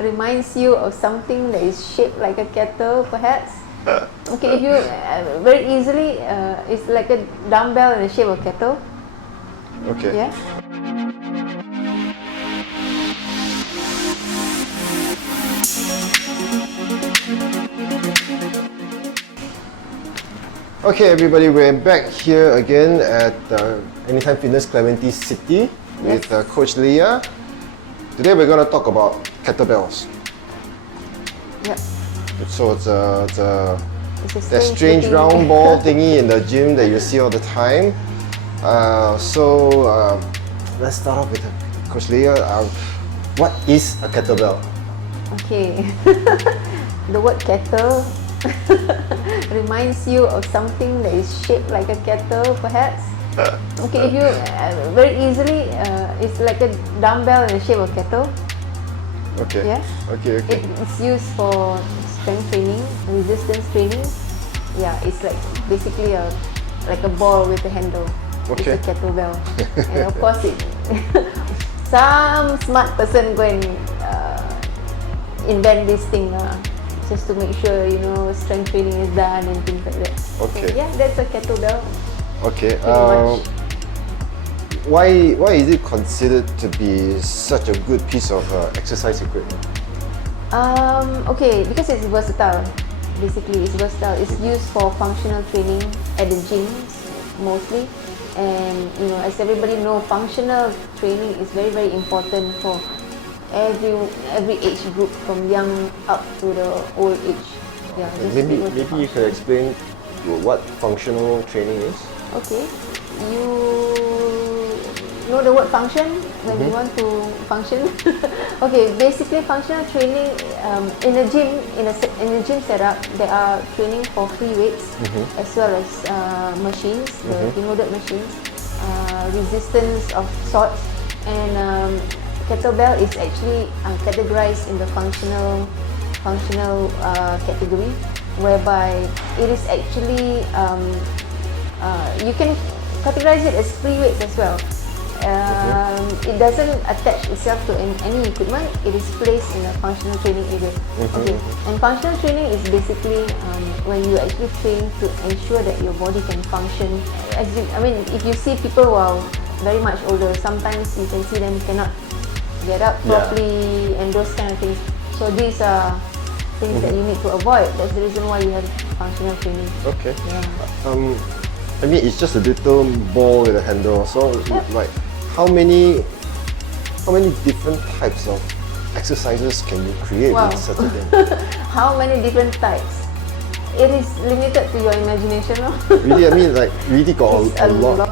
reminds you of something that is shaped like a kettle, perhaps. Okay, if you very easily, it's like a dumbbell in the shape of kettle. Okay. Yeah. Okay, everybody, we're back here again at Anytime Fitness Clementi City with Coach Leah. Today we're going to talk about kettlebells. Yep. So it's a that strange looking round ball thingy in the gym that you see all the time. Let's start off with Coach Leah. What is a kettlebell? Okay. The word kettle reminds you of something that is shaped like a kettle, perhaps. Okay, if you very easily, it's like a dumbbell in the shape of kettle. Okay. Yeah. Okay. It's used for strength training, resistance training. Yeah, it's like basically like a ball with a handle. Okay. It's a kettlebell. And of course, some smart person go and invent this thing just to make sure strength training is done and things like that. Okay. So, yeah, that's a kettlebell. Okay. Pretty much. Why is it considered to be such a good piece of exercise equipment? Okay, because it's versatile. Basically, it's versatile. It's used for functional training at the gyms mostly, and as everybody knows, functional training is very, very important for every age group, from young up to the old age. Yeah. Maybe you could explain what functional training is. Okay, you know the word function when you want to function. Okay, basically functional training in a gym, in a gym setup, there are training for free weights as well as machines, the remote machines, resistance of sorts, and kettlebell is actually categorized in the functional category, whereby it is actually you can categorize it as free weights as well. It doesn't attach itself to any equipment. It is placed in a functional training area. Okay, and functional training is basically when you actually train to ensure that your body can function. If you see people who are very much older, sometimes you can see them cannot get up properly and those kind of things. So these are things that you need to avoid. That's the reason why you have functional training. Okay. Yeah. It's just a little ball with a handle. So, like, how many different types of exercises can you create with such a thing? How many different types? It is limited to your imagination, no? Really, really got It's a lot.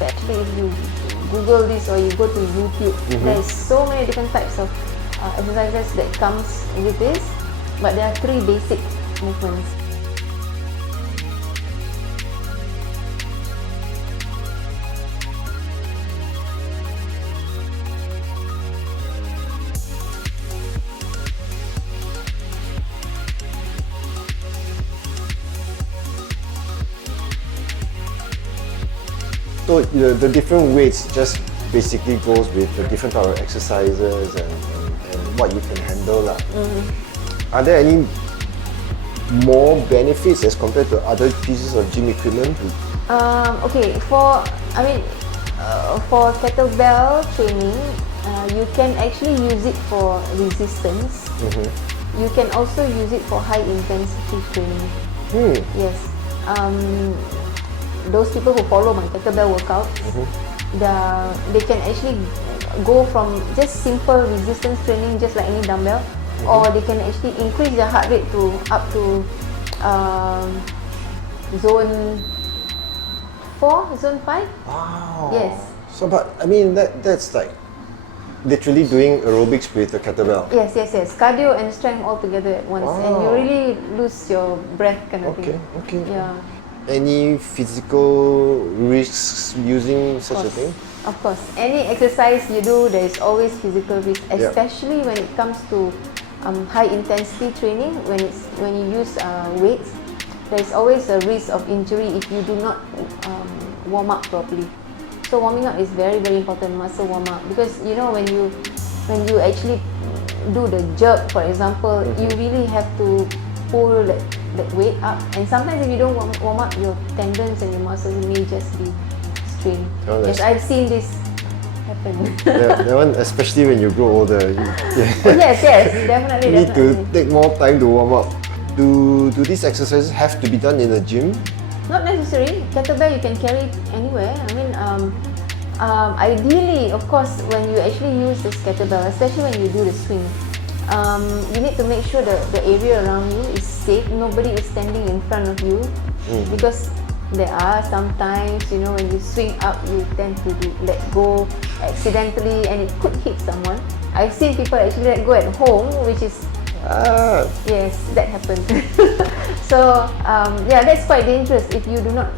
Actually, if you Google this or you go to YouTube, there is so many different types of exercises that comes with this. But there are 3 basic movements. So the different weights just basically goes with the different type of exercises and what you can handle. Are there any more benefits as compared to other pieces of gym equipment? Okay, for kettlebell training, you can actually use it for resistance. You can also use it for high intensity training. Yes. Those people who follow my kettlebell workout, they can actually go from just simple resistance training, just like any dumbbell, or they can actually increase their heart rate to up to zone 4, zone 5. Wow. Yes. So, but that's like literally doing aerobics with a kettlebell. Yes. Cardio and strength all together at once, and you really lose your breath kind of thing. Okay. Yeah. Any physical risks using such a thing? Of course. Any exercise you do, there is always physical risk, especially when it comes to high intensity training. When you use weights, there is always a risk of injury if you do not warm up properly. So warming up is very, very important, muscle warm up, because when you when you actually do the jerk, for example, you really have to pull that weight up. And sometimes if you don't warm up, your tendons and your muscles may just be strained. Oh, Yes, I've seen this happen. That one, especially when you grow older, Yes, definitely. you need to take more time to warm up. Do these exercises have to be done in a gym? Not necessary. Kettlebell you can carry anywhere. I mean, ideally, of course, when you actually use this kettlebell, especially when you do the swing, you need to make sure that the area around you is safe. Nobody is standing in front of you, because there are sometimes, you know, when you swing up, you tend to let go accidentally, and it could hit someone. I've seen people actually let go at home, which is yes, that happens. So yeah, that's quite dangerous if you do not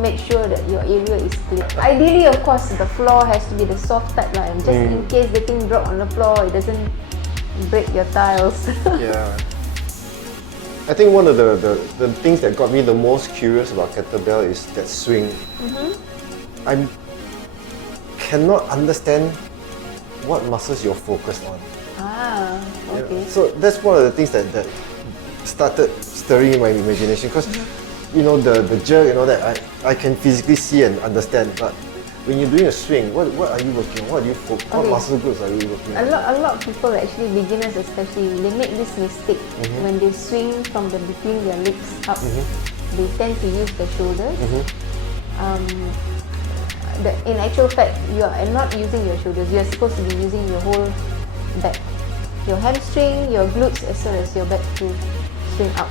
make sure that your area is clear. Ideally, of course, the floor has to be the soft type lah, and just in case the thing drop on the floor, it doesn't break your tiles. Yeah. I think one of the things that got me the most curious about kettlebell is that swing. I cannot understand what muscles you're focused on. Okay. So that's one of the things that started stirring my imagination, because you know, the jerk and all that, I can physically see and understand, but when you're doing a swing, what are you working on? What muscle groups are you working on? A lot of people, actually beginners especially, they make this mistake when they swing from between their legs up. They tend to use the shoulders. In actual fact, you are not using your shoulders. You are supposed to be using your whole back, your hamstring, your glutes, as well as your back to swing up.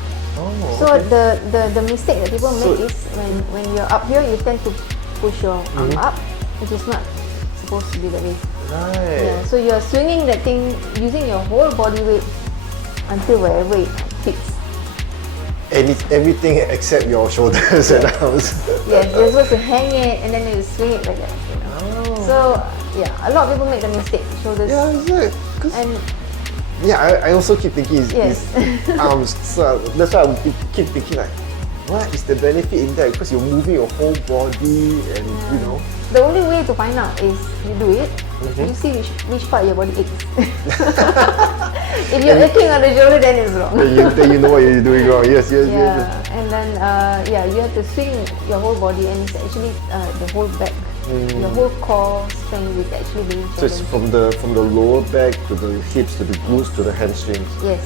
So the mistake that people make is when you're up here, you tend to push your arm up, which is not supposed to be that way. Right. Yeah, so you're swinging that thing using your whole body weight until wherever it fits. And it's everything except your shoulders and arms. Yes, you're supposed to hang it and then you swing it like that. You know? So yeah, a lot of people make the mistake. Shoulders. Yeah, I also keep thinking it's arms. So that's why I keep thinking like, what is the benefit in that? Because you're moving your whole body, and you know. The only way to find out is you do it. You see which part of your body aches. If you're aching on the shoulder, then it's wrong. then you know what you're doing wrong. Yes. And then you have to swing your whole body, and it's actually the whole back, your whole core strength is actually being challenged. So it's from the lower back to the hips to the glutes to the hamstrings. Yes.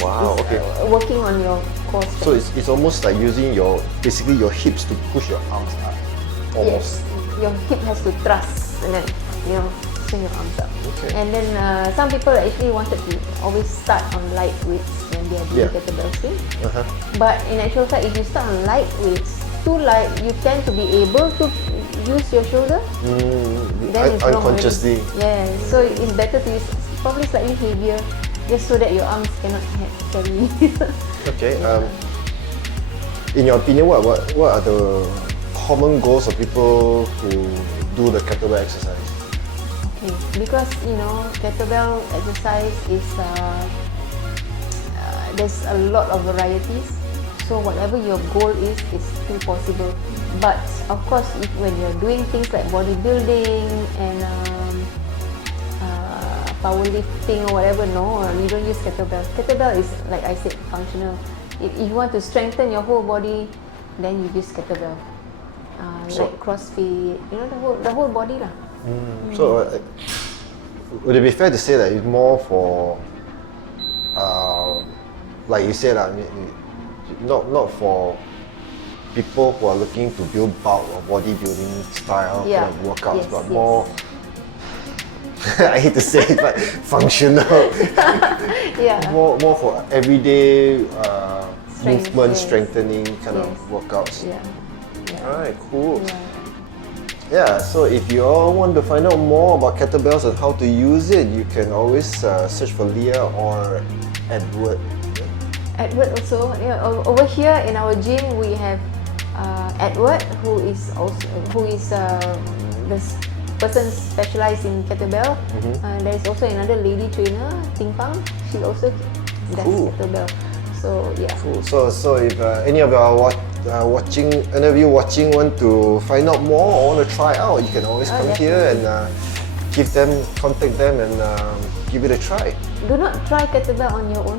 Wow. It's, okay. Working on your core strength. So it's almost like using basically your hips to push your arms up. Almost. Yes. Your hip has to thrust, and then swing your arms up. Okay. And then some people actually wanted to always start on light weights when they are doing kettlebell swing. But in actual fact, if you start on light weights, too light, you tend to be able to use your shoulder. Then it's unconsciously. Yeah. So it's better to use probably slightly heavier, just so that your arms cannot carry. Okay. In your opinion, what are the common goals of people who do the kettlebell exercise? Okay, because kettlebell exercise is there's a lot of varieties. So whatever your goal is still possible. But of course, when you're doing things like bodybuilding and powerlifting or whatever, you don't use kettlebell. Kettlebell is, like I said, functional. If you want to strengthen your whole body, then you use kettlebell. Like CrossFit, the whole body lah. So would it be fair to say that it's more for, like you said, not for people who are looking to build bulk or bodybuilding style kind of workouts, but more, I hate to say it, but functional. More for everyday movement strengthening kind of workouts. Alright, cool. Yeah, so if you all want to find out more about kettlebells and how to use it, you can always search for Leah or Edward. Edward also. Over here in our gym, we have Edward, who is this person specialized in kettlebell. There is also another lady trainer, Ting Fang. She also does kettlebell. So yeah. Cool. So if any of you are watching want to find out more or want to try out, you can always come here and contact them and give it a try. Do not try kettlebell on your own,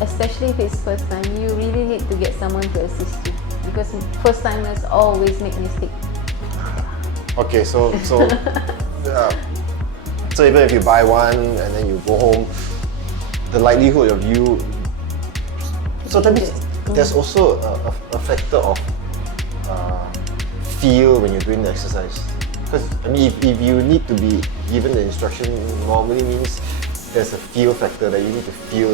especially if it's first time. You really need to get someone to assist you because first timers always make mistakes. Okay, so so even if you buy one and then you go home, the likelihood of you. So that means there's also a factor of feel when you're doing the exercise. Because I mean, if you need to be given the instruction, normally means there's a feel factor that you need to feel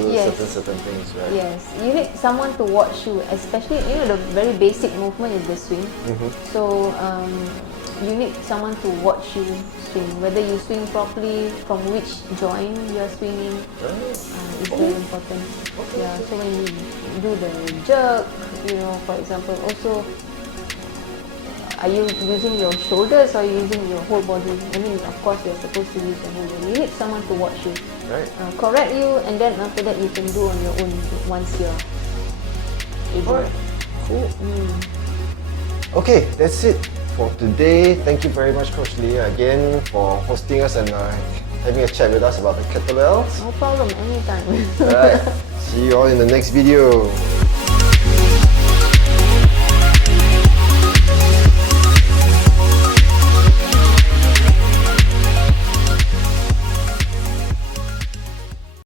certain things, right? Yes, you need someone to watch you, especially the very basic movement is the swing. So you need someone to watch you swing, whether you swing properly, from which joint you are swinging. It's very important. Yeah. So when you do the jerk, for example, also. Are you using your shoulders or are you using your whole body? I mean, of course, you're supposed to use your whole body. You need someone to watch you, right? Correct you, and then after that you can do on your own once you're able. Alright, cool. Okay, that's it for today. Thank you very much, Coach Leah, again for hosting us and having a chat with us about the kettlebells. No problem, anytime. Alright, see you all in the next video.